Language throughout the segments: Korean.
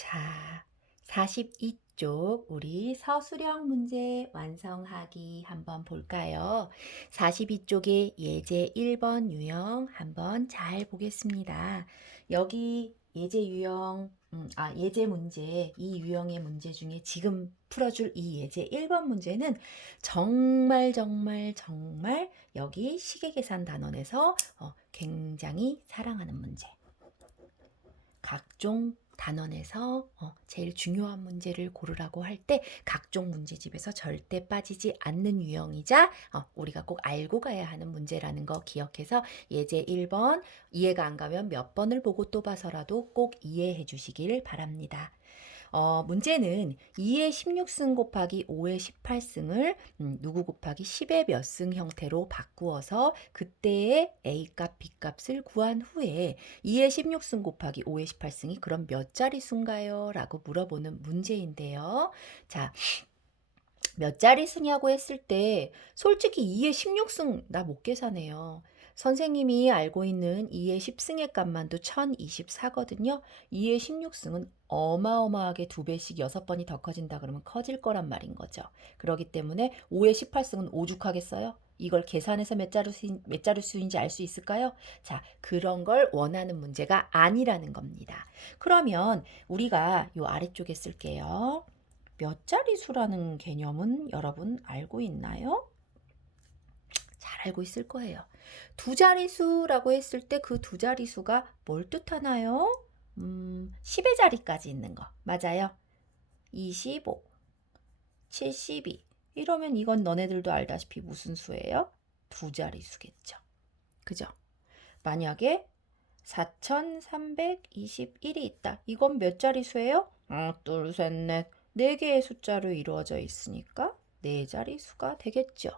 자, 42쪽 우리 서술형 문제 완성하기 한번 볼까요? 42쪽의 예제 1번 유형 한번 잘 보겠습니다. 여기 예제 유형, 예제 문제, 이 유형의 문제 중에 지금 풀어줄 이 예제 1번 문제는 정말 정말 정말 여기 시계계산 단원에서 굉장히 사랑하는 문제. 각종 단원에서 제일 중요한 문제를 고르라고 할 때 각종 문제집에서 절대 빠지지 않는 유형이자 우리가 꼭 알고 가야 하는 문제라는 거 기억해서 예제 1번 이해가 안 가면 몇 번을 보고 또 봐서라도 꼭 이해해 주시길 바랍니다. 문제는 2의 16승 곱하기 5의 18승을 누구 곱하기 10의 몇 승 형태로 바꾸어서 그때의 A값, B값을 구한 후에 2의 16승 곱하기 5의 18승이 그럼 몇 자릿수인가요? 라고 물어보는 문제인데요. 자, 몇 자릿수냐고 했을 때 솔직히 2의 16승 나 못 계산해요. 선생님이 알고 있는 2의 10승의 값만도 1024거든요. 2의 16승은 어마어마하게 2배씩 6번이 더 커진다 그러면 커질 거란 말인 거죠. 그렇기 때문에 5의 18승은 오죽하겠어요? 이걸 계산해서 몇 자릿수인지 알 수 있을까요? 자, 그런 걸 원하는 문제가 아니라는 겁니다. 그러면 우리가 요 아래쪽에 쓸게요. 몇 자릿수라는 개념은 여러분 알고 있나요? 잘 알고 있을 거예요. 두 자릿수라고 했을 때 그 두 자릿수가 뭘 뜻하나요? 10의 자리까지 있는 거. 맞아요. 25, 72. 이러면 이건 너네들도 알다시피 무슨 수예요? 두 자릿수겠죠. 그죠? 만약에 4321이 있다. 이건 몇 자릿수예요? 둘, 셋, 넷. 4개의 숫자로 이루어져 있으니까 4자릿수가 되겠죠.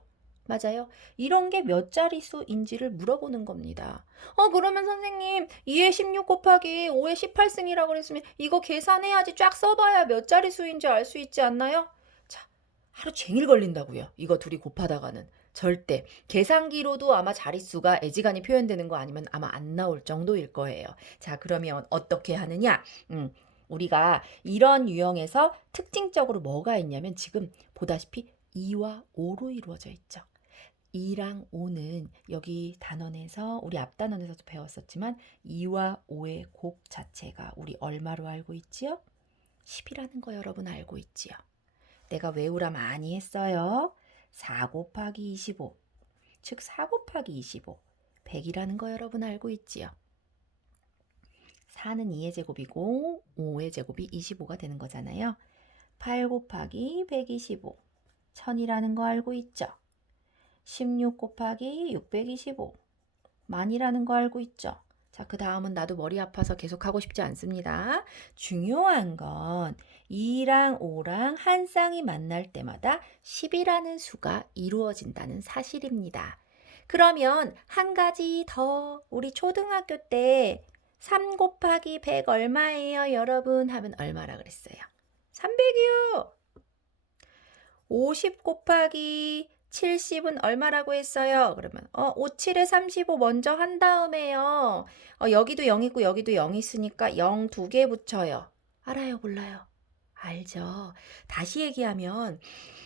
맞아요. 이런 게 몇 자릿수인지를 물어보는 겁니다. 그러면 선생님 2의 16 곱하기 5의 18승이라고 그랬으면 이거 계산해야지 쫙 써봐야 몇 자릿수인지 알 수 있지 않나요? 자, 하루 종일 걸린다고요. 이거 둘이 곱하다가는. 절대. 계산기로도 아마 자릿수가 애지간히 표현되는 거 아니면 아마 안 나올 정도일 거예요. 자, 그러면 어떻게 하느냐? 우리가 이런 유형에서 특징적으로 뭐가 있냐면 지금 보다시피 2와 5로 이루어져 있죠. 2랑 5는 여기 단원에서 우리 앞 단원에서도 배웠었지만 2와 5의 곱 자체가 우리 얼마로 알고 있지요? 10이라는 거 여러분 알고 있지요? 내가 외우라 많이 했어요. 4 곱하기 25, 즉 4 곱하기 25, 100이라는 거 여러분 알고 있지요? 4는 2의 제곱이고 5의 제곱이 25가 되는 거잖아요. 8 곱하기 125, 1000이라는 거 알고 있죠? 16 곱하기 625, 만이라는 거 알고 있죠? 자, 그 다음은 나도 머리 아파서 계속 하고 싶지 않습니다. 중요한 건 2랑 5랑 한 쌍이 만날 때마다 10이라는 수가 이루어진다는 사실입니다. 그러면 한 가지 더 우리 초등학교 때 3 곱하기 100 얼마예요, 여러분? 하면 얼마라 그랬어요? 300이요. 50 곱하기 70은 얼마라고 했어요? 그러면 5, 7에 35 먼저 한 다음에요. 여기도 0 있고 여기도 0 있으니까 0 2개 붙여요. 알아요, 몰라요? 알죠. 다시 얘기하면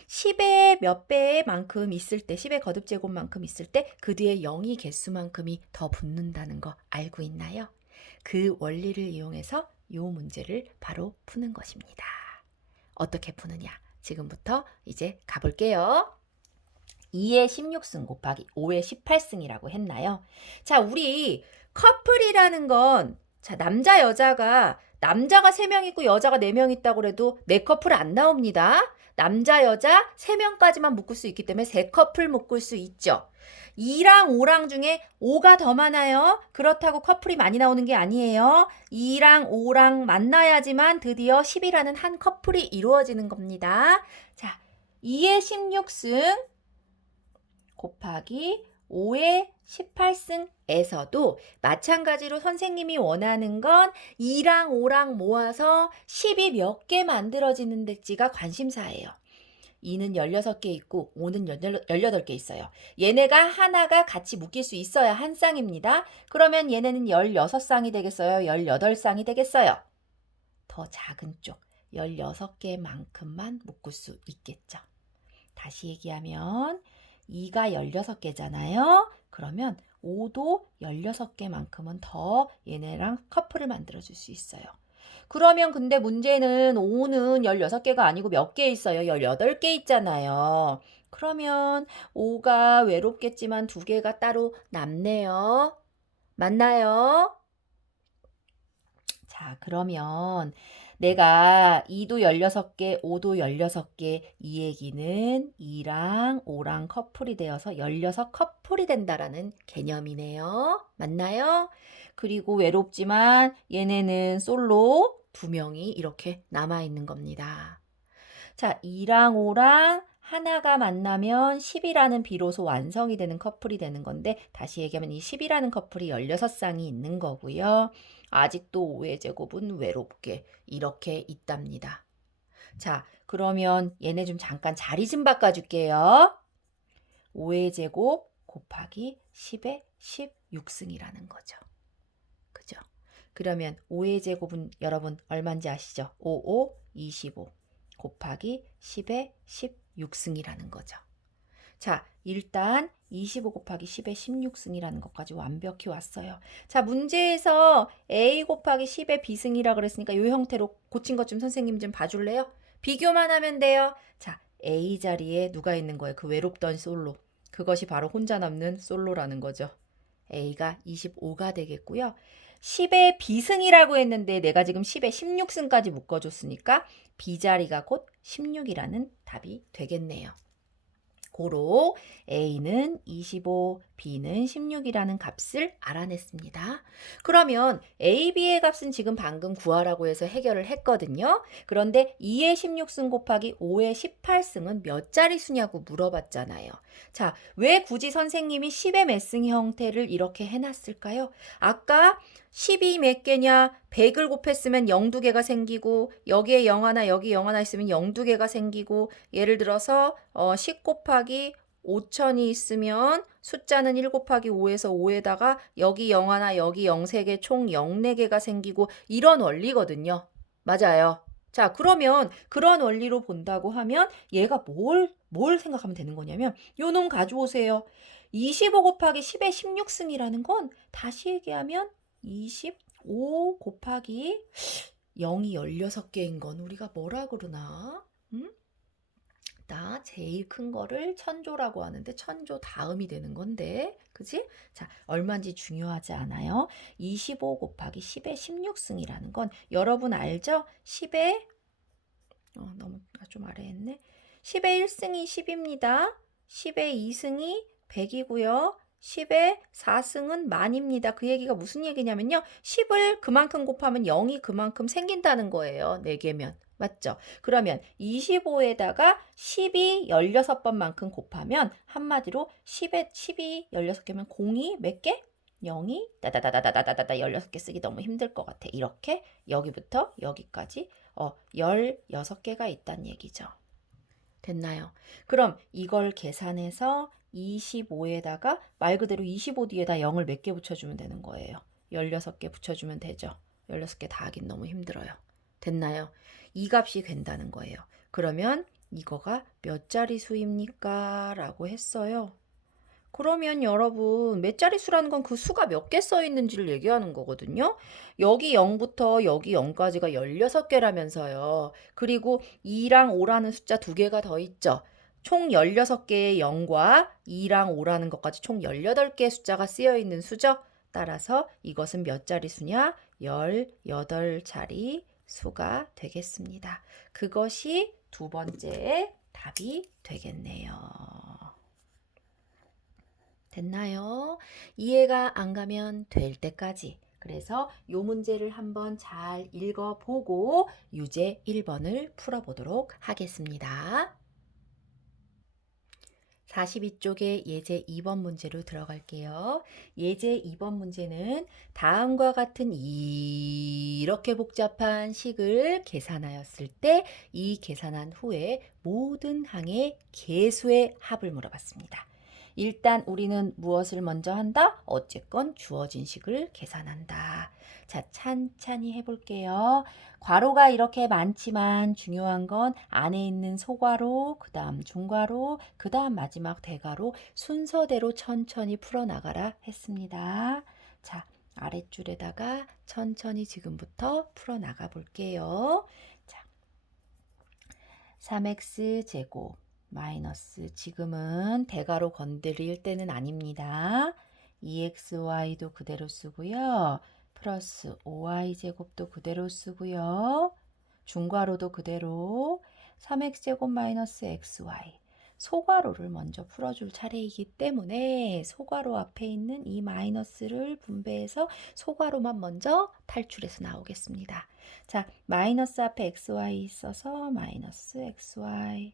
10의 몇 배의 만큼 있을 때, 10의 거듭제곱만큼 있을 때 그 뒤에 0이 개수만큼이 더 붙는다는 거 알고 있나요? 그 원리를 이용해서 이 문제를 바로 푸는 것입니다. 어떻게 푸느냐? 지금부터 이제 가볼게요. 2의 16승 곱하기 5의 18승이라고 했나요? 자, 우리 커플이라는 건 자, 남자가 3명 있고 여자가 4명 있다고 그래도 4커플 안 나옵니다. 남자, 여자 3명까지만 묶을 수 있기 때문에 3커플 묶을 수 있죠. 2랑 5랑 중에 5가 더 많아요. 그렇다고 커플이 많이 나오는 게 아니에요. 2랑 5랑 만나야지만 드디어 10이라는 한 커플이 이루어지는 겁니다. 자, 2의 16승 곱하기 5의 18승에서도 마찬가지로 선생님이 원하는 건 2랑 5랑 모아서 10이 몇 개 만들어지는지가 관심사예요. 2는 16개 있고 5는 18개 있어요. 얘네가 하나가 같이 묶일 수 있어야 한 쌍입니다. 그러면 얘네는 16쌍이 되겠어요? 18쌍이 되겠어요? 더 작은 쪽 16개만큼만 묶을 수 있겠죠. 다시 얘기하면 2가 16개잖아요. 그러면 5도 16개만큼은 더 얘네랑 커플을 만들어 줄 수 있어요. 그러면 근데 문제는 5는 16개가 아니고 몇 개 있어요? 18개 있잖아요. 그러면 5가 외롭겠지만 2개가 따로 남네요. 맞나요? 자, 그러면 내가 2도 16개, 5도 16개 이 얘기는 2랑 5랑 커플이 되어서 16 커플이 된다라는 개념이네요. 맞나요? 그리고 외롭지만 얘네는 솔로 2명이 이렇게 남아있는 겁니다. 자, 2랑 5랑 하나가 만나면 10이라는 비로소 완성이 되는 커플이 되는 건데 다시 얘기하면 이 10이라는 커플이 16쌍이 있는 거고요. 아직도 5의 제곱은 외롭게 이렇게 있답니다. 자, 그러면 얘네 좀 잠깐 자리 좀 바꿔줄게요. 5의 제곱 곱하기 10의 16승이라는 거죠. 그죠? 그러면 5의 제곱은 여러분 얼마인지 아시죠? 5, 25 곱하기 10의 16승이라는 거죠. 자, 일단 25 곱하기 10의 16승이라는 것까지 완벽히 왔어요. 자, 문제에서 a 곱하기 10의 비승이라 그랬으니까 이 형태로 고친 것 좀 선생님 좀 봐줄래요? 비교만 하면 돼요. 자, a 자리에 누가 있는 거예요? 그 외롭던 솔로. 그것이 바로 혼자 남는 솔로라는 거죠. a가 25가 되겠고요. 10의 비승이라고 했는데 내가 지금 10의 16승까지 묶어줬으니까 b자리가 곧 16이라는 답이 되겠네요. 고로 A는 25, B는 16이라는 값을 알아냈습니다. 그러면 A, B의 값은 지금 방금 구하라고 해서 해결을 했거든요. 그런데 2의 16승 곱하기 5의 18승은 몇 자릿수냐고 물어봤잖아요. 자, 왜 굳이 선생님이 10의 몇 승 형태를 이렇게 해놨을까요? 아까 10이 몇 개냐? 100을 곱했으면 0 2개가 생기고 여기에 0 하나 여기 0 하나 있으면 0 2개가 생기고 예를 들어서 10 곱하기 5000이 있으면 숫자는 1 곱하기 5에서 5에다가 여기 0 하나 여기 0 3개 총 0 4개가 생기고 이런 원리거든요. 맞아요. 자, 그러면 그런 원리로 본다고 하면 얘가 뭘 생각하면 되는 거냐면 요 놈 가져오세요. 25 곱하기 10의 16승이라는 건 다시 얘기하면 25 곱하기 0이 16개인 건 우리가 뭐라 그러나? 나 제일 큰 거를 천조라고 하는데 천조 다음이 되는 건데 그지? 자, 얼마인지 중요하지 않아요. 25 곱하기 10의 16승이라는 건 여러분 알죠? 10의 너무 좀 아래 했네. 10의 1승이 10입니다. 10의 2승이 100이고요. 10의 4승은 만입니다. 그 얘기가 무슨 얘기냐면요. 10을 그만큼 곱하면 0이 그만큼 생긴다는 거예요. 4개면. 맞죠? 그러면 25에다가 10이 16번만큼 곱하면 한마디로 10이 16개면 0이 몇 개? 0이 따다다다다다다다 16개 쓰기 너무 힘들 것 같아. 이렇게 여기부터 여기까지 16개가 있다는 얘기죠. 됐나요? 그럼 이걸 계산해서 25에다가 말 그대로 25 뒤에다 0을 몇 개 붙여주면 되는 거예요. 16개 붙여주면 되죠. 16개 다 하긴 너무 힘들어요. 됐나요? 이 값이 된다는 거예요. 그러면 이거가 몇 자릿수입니까? 라고 했어요. 그러면 여러분 몇 자릿수라는 건 그 수가 몇 개 써 있는지를 얘기하는 거거든요. 여기 0부터 여기 0까지가 16개라면서요. 그리고 2랑 5라는 숫자 2개가 더 있죠. 총 16개의 0과 2랑 5라는 것까지 총 18개의 숫자가 쓰여 있는 수죠. 따라서 이것은 몇 자릿수냐? 18자리 수가 되겠습니다. 그것이 두 번째의 답이 되겠네요. 됐나요? 이해가 안 가면 될 때까지. 그래서 이 문제를 한번 잘 읽어보고 유제 1번을 풀어보도록 하겠습니다. 42쪽의 예제 2번 문제로 들어갈게요. 예제 2번 문제는 다음과 같은 이렇게 복잡한 식을 계산하였을 때 이 계산한 후에 모든 항의 개수의 합을 물어봤습니다. 일단 우리는 무엇을 먼저 한다? 어쨌건 주어진 식을 계산한다. 자, 찬찬히 해볼게요. 괄호가 이렇게 많지만 중요한 건 안에 있는 소괄호, 그 다음 중괄호, 그 다음 마지막 대괄호 순서대로 천천히 풀어나가라 했습니다. 자, 아랫줄에다가 천천히 지금부터 풀어나가 볼게요. 자, 3x 제곱 마이너스 지금은 대괄호 건드릴 때는 아닙니다. 2xy도 그대로 쓰고요. 플러스 5y제곱도 그대로 쓰고요. 중괄호도 그대로 3x제곱 마이너스 xy 소괄호를 먼저 풀어줄 차례이기 때문에 소괄호 앞에 있는 이 마이너스를 분배해서 소괄호만 먼저 탈출해서 나오겠습니다. 자, 마이너스 앞에 xy 있어서 마이너스 xy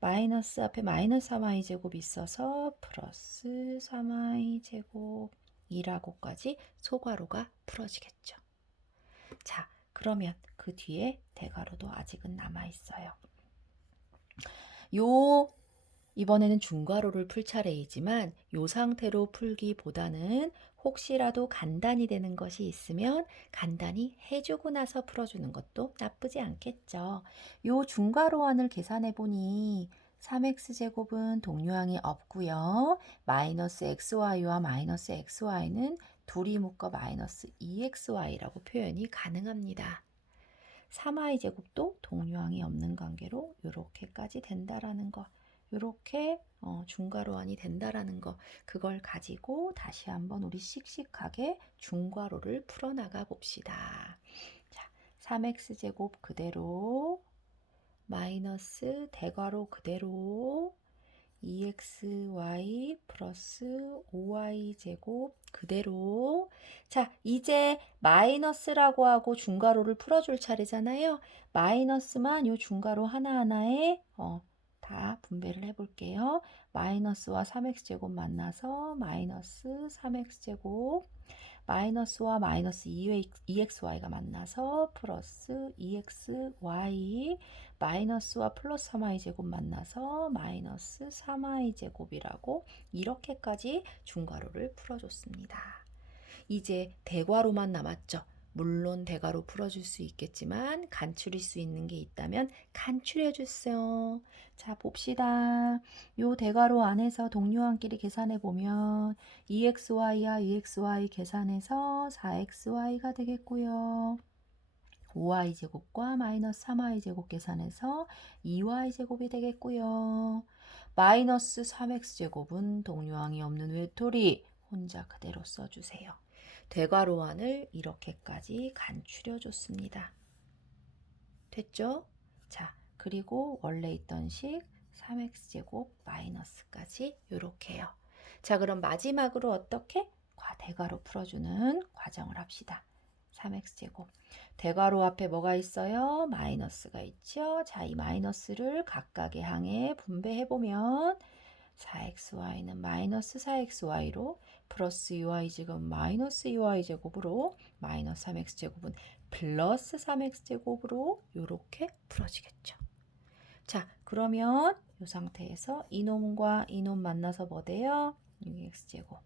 마이너스 앞에 마이너스 3y제곱 있어서 플러스 3y제곱 2라고까지 소괄호가 풀어지겠죠. 자, 그러면 그 뒤에 대괄호도 아직은 남아있어요. 이번에는 중괄호를 풀 차례이지만 요 상태로 풀기보다는 혹시라도 간단히 되는 것이 있으면 간단히 해주고 나서 풀어주는 것도 나쁘지 않겠죠. 요 중괄호안을 계산해 보니 3x제곱은 동류항이 없고요. 마이너스 xy와 마이너스 xy는 둘이 묶어 마이너스 2xy라고 표현이 가능합니다. 3y제곱도 동류항이 없는 관계로 이렇게까지 된다라는 거. 이렇게 중괄호안이 된다라는 거. 그걸 가지고 다시 한번 우리 씩씩하게 중괄호를 풀어나가 봅시다. 자, 3x제곱 그대로 마이너스 대괄호 그대로 2xy 플러스 5y제곱 그대로. 자, 이제 마이너스라고 하고 중괄호를 풀어줄 차례잖아요. 마이너스만 요 중괄호 하나하나에 다 분배를 해볼게요. 마이너스와 3x제곱 만나서 마이너스 3x제곱 마이너스와 마이너스 2xy가 만나서 플러스 2xy 마이너스와 플러스 3y제곱 만나서 마이너스 3y제곱이라고 이렇게까지 중괄호를 풀어줬습니다. 이제 대괄호만 남았죠. 물론 대괄호 풀어줄 수 있겠지만 간추릴 수 있는 게 있다면 간추려 주세요. 자, 봅시다. 요 대괄호 안에서 동료항끼리 계산해 보면 2xy와 2xy 계산해서 4xy가 되겠고요. 5y제곱과 마이너스 3y제곱 계산해서 2y제곱이 되겠고요. 마이너스 3x제곱은 동류항이 없는 외톨이 혼자 그대로 써주세요. 대괄호안을 이렇게까지 간추려 줬습니다. 됐죠? 자, 그리고 원래 있던 식 3x제곱 마이너스까지 이렇게요. 자, 그럼 마지막으로 어떻게? 대괄호 풀어주는 과정을 합시다. 3x제곱. 대괄호 앞에 뭐가 있어요? 마이너스가 있죠? 자, 이 마이너스를 각각의 항에 분배해보면 4xy는 마이너스 4xy로 플러스 2y제곱 마이너스 2y제곱으로 마이너스 3x제곱은 플러스 3x제곱으로 이렇게 풀어지겠죠. 자, 그러면 이 상태에서 이놈과 이놈 만나서 뭐 돼요? 6x제곱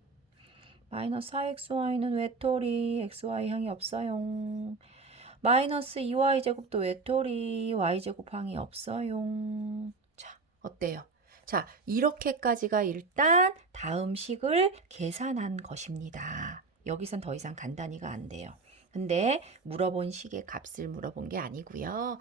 마이너스 4xy는 외톨이 xy 항이 없어요. 마이너스 2y제곱도 외톨이 y제곱 항이 없어요. 자, 어때요? 자, 이렇게까지가 일단 다음 식을 계산한 것입니다. 여기선 더 이상 간단히가 안 돼요. 근데 물어본 식의 값을 물어본 게 아니고요.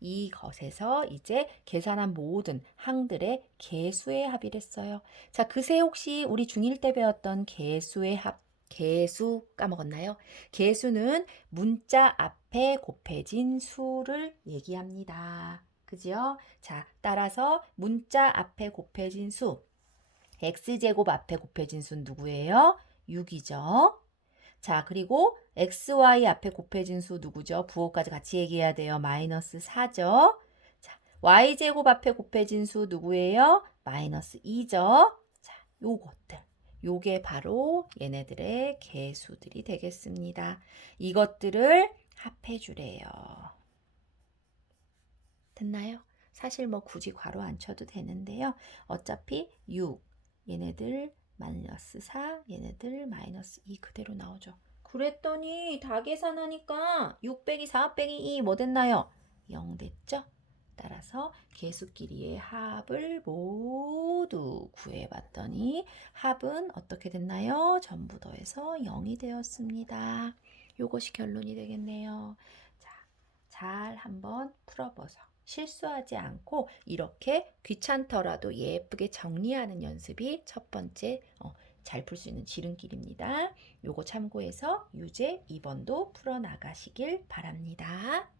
이것에서 이제 계산한 모든 항들의 개수의 합이랬어요. 자, 그새 혹시 우리 중1 때 배웠던 개수의 합, 개수 까먹었나요? 개수는 문자 앞에 곱해진 수를 얘기합니다. 그죠? 자, 따라서 문자 앞에 곱해진 수, x제곱 앞에 곱해진 수는 누구예요? 6이죠. 자, 그리고 xy 앞에 곱해진 수 누구죠? 부호까지 같이 얘기해야 돼요. 마이너스 4죠. 자, y제곱 앞에 곱해진 수 누구예요? 마이너스 2죠. 자, 요것들. 요게 바로 얘네들의 개수들이 되겠습니다. 이것들을 합해 주래요. 됐나요? 사실 뭐 굳이 괄호 안 쳐도 되는데요. 어차피 6, 얘네들 마이너스 4, 얘네들 마이너스 2 그대로 나오죠. 그랬더니 다 계산하니까 6 빼기 4 빼기 2 뭐 됐나요? 0 됐죠? 따라서 개수끼리의 합을 모두 구해봤더니 합은 어떻게 됐나요? 전부 더해서 0이 되었습니다. 요것이 결론이 되겠네요. 자, 잘 한번 풀어보세요. 실수하지 않고 이렇게 귀찮더라도 예쁘게 정리하는 연습이 첫 번째 잘 풀 수 있는 지름길입니다. 요거 참고해서 유제 2번도 풀어나가시길 바랍니다.